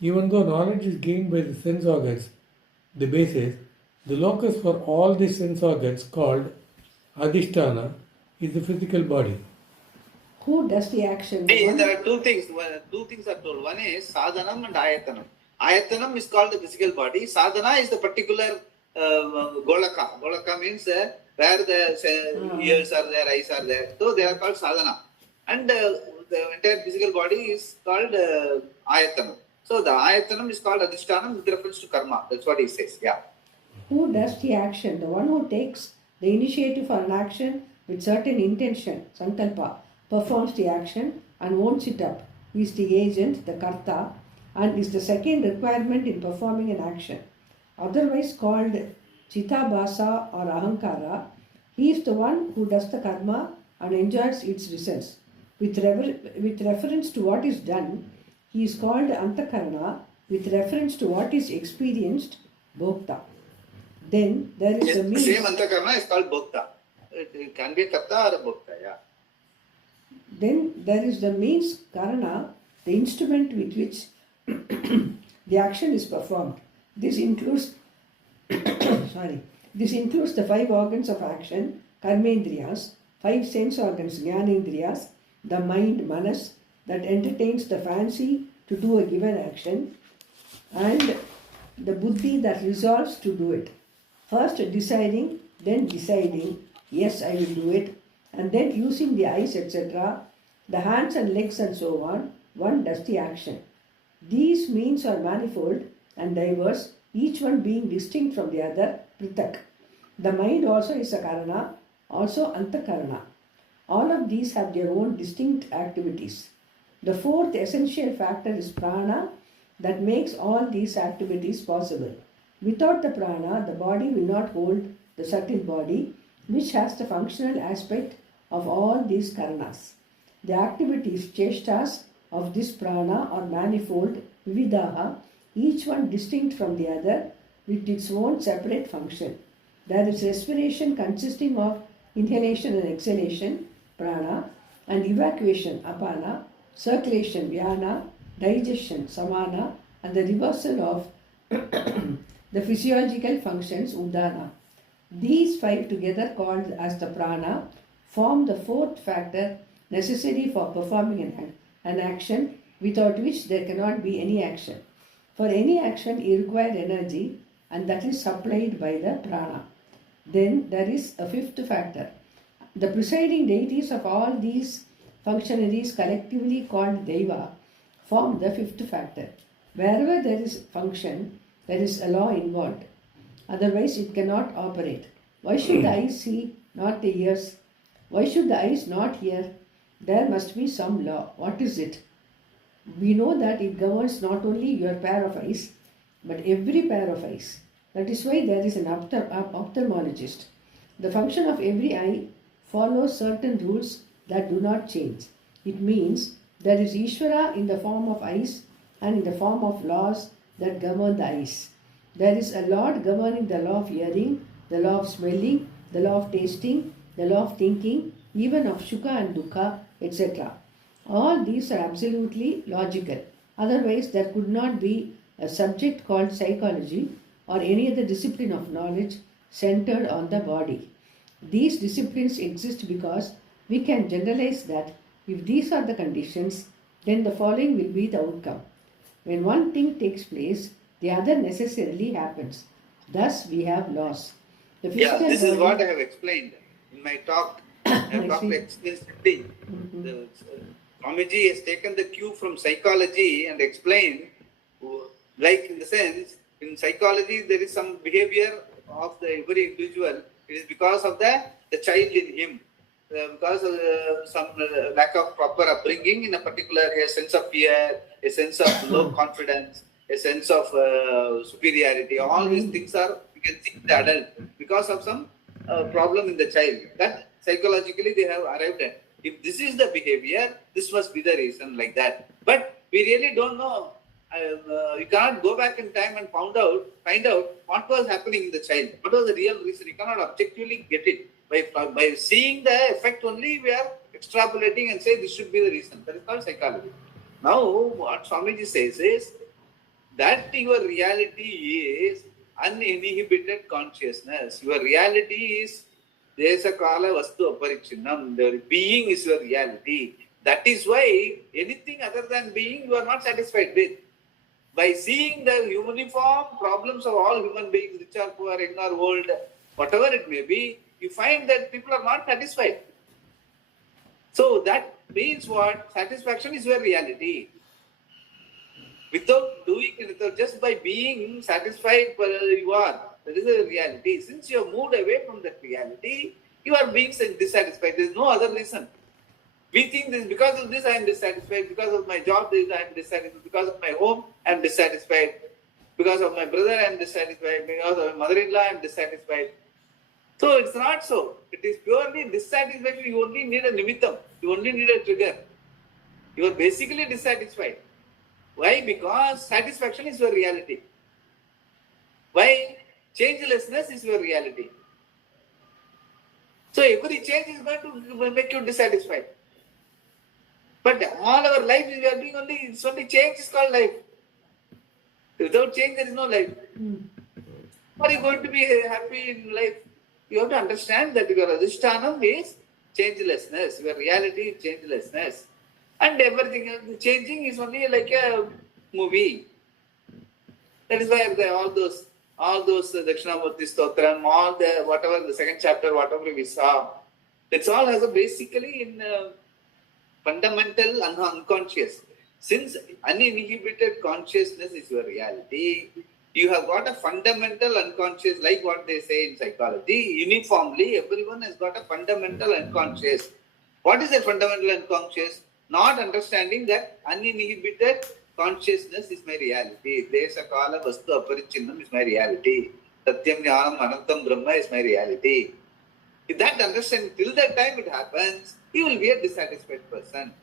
Even though knowledge is gained by the sense organs, the basis, the locus for all the sense organs called adhisthana is the physical body. Who does the action? There are two things. Two things are told. One is sadhanam and ayatanam. Ayatanam is called the physical body. Sadhana is the particular golaka. Golaka means where the ears are there, eyes are there. So they are called sadhana. And the entire physical body is called ayatanam. So the ayatanam is called adhisthana with reference to karma. That's what he says. Yeah. Who does the action? The one who takes the initiative for an action with certain intention, sankalpa, performs the action and owns it up. He is the agent, the karta, and is the second requirement in performing an action. Otherwise called chitabhasa or ahankara, he is the one who does the karma and enjoys its results. With reference to what is done, he is called antakarana. With reference to what is experienced, bhokta. Then there is the means. Same antakarana is called bhokta. It can be a karta or a bhokta, yeah. Then there is the means karana, the instrument with which the action is performed. This includes the 5 organs of action, karmendriyas, 5 sense organs, jnanendriyas, the mind, manas, that entertains the fancy to do a given action, and the buddhi that resolves to do it. First deciding, then deciding, yes, I will do it, and then using the eyes, etc., the hands and legs and so on, one does the action. These means are manifold and diverse, each one being distinct from the other, pritak. The mind also is a karana, also antakarana. All of these have their own distinct activities. The fourth essential factor is prana, that makes all these activities possible. Without the prana, the body will not hold the subtle body, which has the functional aspect of all these karanas. The activities, cheshtas, of this prana are manifold, vividaha, each one distinct from the other, with its own separate function. There is respiration consisting of inhalation and exhalation, prana, and evacuation, apana, circulation, vyana, digestion, samana, and the reversal of the physiological functions, udana. These 5 together, called as the prana, form the fourth factor necessary for performing an action, without which there cannot be any action. For any action, you require energy, and that is supplied by the prana. Then there is a fifth factor. The presiding deities of all these functionaries, collectively called Deva, form the fifth factor. Wherever there is function, there is a law involved. Otherwise, it cannot operate. Why should the eyes see, not the ears? Why should the eyes not hear? There must be some law. What is it? We know that it governs not only your pair of eyes, but every pair of eyes. That is why there is an ophthalmologist. The function of every eye follows certain rules that do not change. It means there is Ishvara in the form of eyes and in the form of laws that govern the eyes. There is a Lord governing the law of hearing, the law of smelling, the law of tasting, the law of thinking, even of sukha and dukkha, etc. All these are absolutely logical. Otherwise, there could not be a subject called psychology, or any other discipline of knowledge centered on the body. These disciplines exist because we can generalize that if these are the conditions, then the following will be the outcome. When one thing takes place, the other necessarily happens. Thus, we have laws. The Yeah, physical this is body- what I have explained in my talk. I have I talked see. extensively. Swamiji has taken the cue from psychology and explained, like in the sense, in psychology there is some behavior of the every individual. It is because of the child in him, because of some lack of proper upbringing in a particular a sense of fear, a sense of low confidence, a sense of superiority. All these things are you can see in the adult because of some problem in the child. That psychologically they have arrived at. If this is the behavior, this must be the reason, like that. But we really don't know. You cannot go back in time and find out what was happening in the child. What was the real reason? You cannot objectively get it. By seeing the effect only, we are extrapolating and say this should be the reason. That is called psychology. Now, what Swamiji says is that your reality is uninhibited consciousness. Your reality is Desa Kala Vastu Aparichinam. The being is your reality. That is why anything other than being you are not satisfied with. By seeing the uniform problems of all human beings, rich or poor, young or old, whatever it may be, you find that people are not satisfied. So that means what? Satisfaction is your reality. Without doing it, without just by being satisfied you are. That is a reality. Since you have moved away from that reality, you are being dissatisfied. There is no other reason. We think this because of this I am dissatisfied, because of my job I am dissatisfied, because of my home I am dissatisfied, because of my brother I am dissatisfied, because of my mother-in-law I am dissatisfied. So it's not so. It is purely dissatisfaction. You only need a nimittam. You only need a trigger. You are basically dissatisfied. Why? Because satisfaction is your reality. Why? Changelessness is your reality. So every change is going to make you dissatisfied. But all our life we are doing only, it's only change is called life. Without change there is no life. How are you going to be happy in life? You have to understand that your adhishtanam is changelessness. Your reality is changelessness. And everything else, changing is only like a movie. That is why all those Dakshinamurti Stotram, all the whatever the second chapter, whatever we saw, it's all has a basically in fundamental and unconscious. Since uninhibited consciousness is your reality, you have got a fundamental unconscious, like what they say in psychology, uniformly everyone has got a fundamental unconscious. What is a fundamental unconscious? Not understanding that uninhibited consciousness is my reality. Desa Kala Vastu Aparichinnam is my reality. Satyam Jnanam Anantam Brahma is my reality. If that understanding, till that time it happens, he will be a dissatisfied person.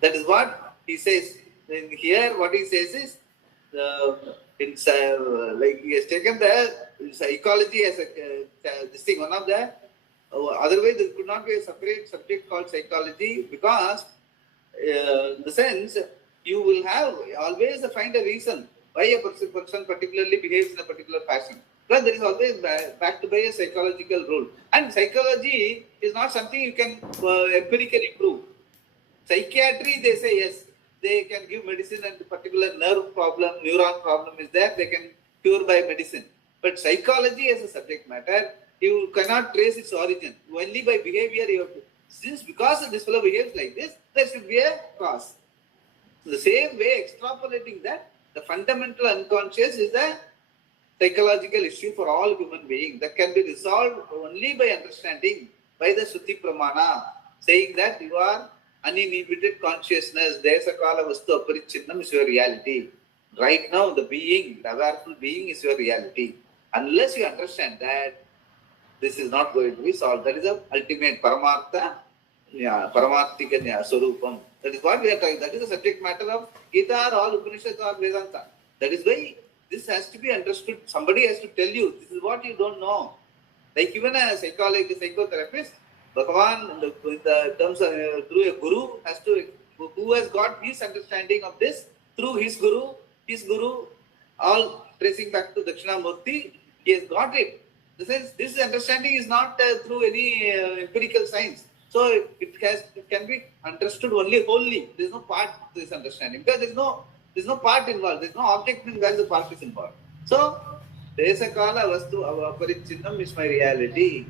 That is what he says. In here, what he says is, like he has taken the psychology as this thing, one of the, otherwise there could not be a separate subject called psychology, because the sense you will have always find a reason why a person particularly behaves in a particular fashion. Because there is always backed by a psychological rule. And psychology is not something you can empirically prove. Psychiatry, they say yes, they can give medicine and a particular nerve problem, neuron problem is there, they can cure by medicine. But psychology as a subject matter, you cannot trace its origin. Only by behavior you have to. Since because this fellow behaves like this, there should be a cause. The same way, extrapolating that, the fundamental unconscious is a psychological issue for all human beings that can be resolved only by understanding, by the Suti Pramana, saying that you are uninhibited consciousness, Desa Kala Vastu Aparichinnam is your reality. Right now, the being, the awareness being is your reality. Unless you understand that, this is not going to be solved. That is the ultimate Paramartha, Paramarthika Swarupam. That is what we are talking. That is the subject matter of Gita or all Upanishads or Vedanta. That is why this has to be understood. Somebody has to tell you, this is what you don't know. Like even a psychotherapist, Bhagavan, in the terms of through a guru, who has got his understanding of this, through his guru all tracing back to Dakshinamurti, he has got it. In the sense, this understanding is not through any empirical science. So it can be understood only wholly. There is no part to this understanding because there is no part involved. There is no object in where the part is involved. So Desakala Vastu Aparichinnam is my reality.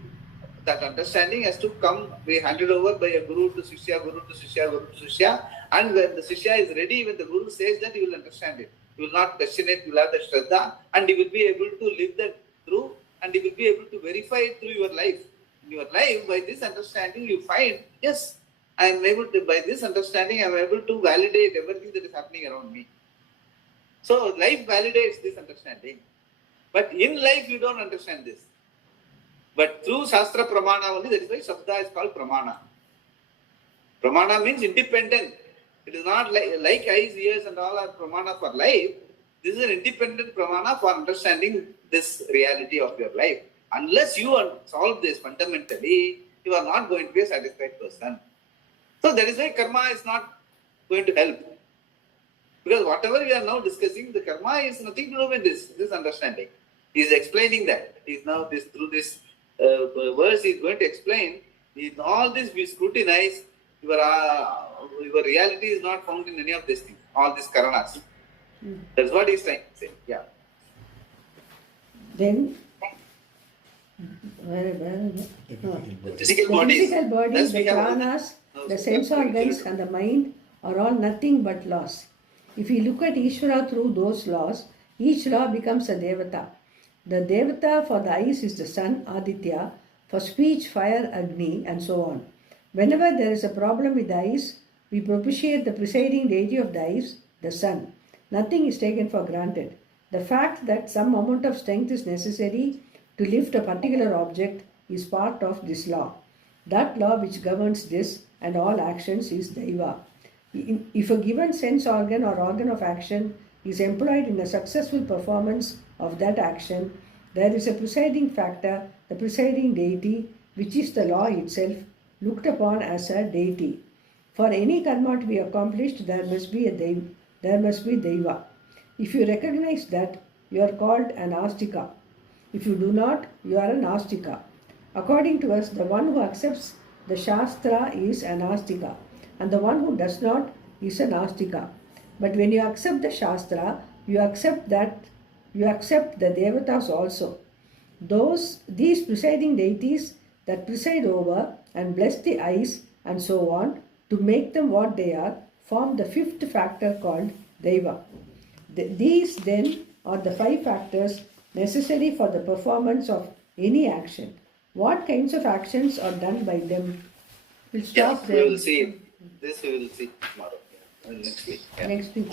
That understanding has to come, be handed over by a guru to Shishya, guru to Shishya, guru to Shishya. And when the Shishya is ready, when the guru says that, he will understand it. He will not question it, he will have the Shraddha, and he will be able to live that through, and he will be able to verify it through your life. In your life, by this understanding, you find, yes, I am able to, by this understanding, I am able to validate everything that is happening around me. So life validates this understanding. But in life, you don't understand this. But through Shastra Pramana only, that is why Shabda is called Pramana. Pramana means independent. It is not like eyes, ears and all are Pramana for life. This is an independent Pramana for understanding this reality of your life. Unless you solve this fundamentally, you are not going to be a satisfied person. So that is why karma is not going to help. Because whatever we are now discussing, the karma is nothing to do with this understanding. He is explaining that. He is now through this verse he is going to explain. In all this we scrutinize, your reality is not found in any of these things, all these karanas. That's what he is trying to say. Yeah. Then, The physical the body, physical body, thus the we have pranas, the sense organs and the mind are all nothing but laws. If we look at Ishvara through those laws, each law becomes a Devata. The Devata for the eyes is the sun, Aditya, for speech, fire, Agni, and so on. Whenever there is a problem with the eyes, we propitiate the presiding deity of the eyes, the sun. Nothing is taken for granted. The fact that some amount of strength is necessary to lift a particular object is part of this law. That law which governs this and all actions is Daiva. If a given sense organ or organ of action is employed in a successful performance of that action, there is a presiding factor, the presiding deity, which is the law itself, looked upon as a deity. For any karma to be accomplished, there must be Daiva. If you recognize that, you are called an Astika. If you do not, you are an Astika. According to us, the one who accepts the Shastra is an Astika, and the one who does not is an Astika. But when you accept the Shastra, you accept the Devatas also. These presiding deities that preside over and bless the eyes and so on to make them what they are, form the fifth factor called Deva. These then are the five factors necessary for the performance of any action. What kinds of actions are done by them? We'll stop there. We will see. This we will see tomorrow. Next week. Yeah. Next week.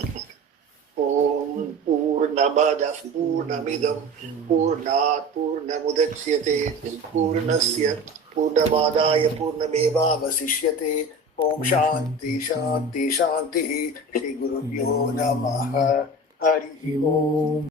Om Purnamada Purnamidam Purnat Purnamudachyate Purnasya Purnamadaya Purnameva Vasishyate Om Shanti Shanti Shanti Shri Gurubhyo Namaha Hari Om.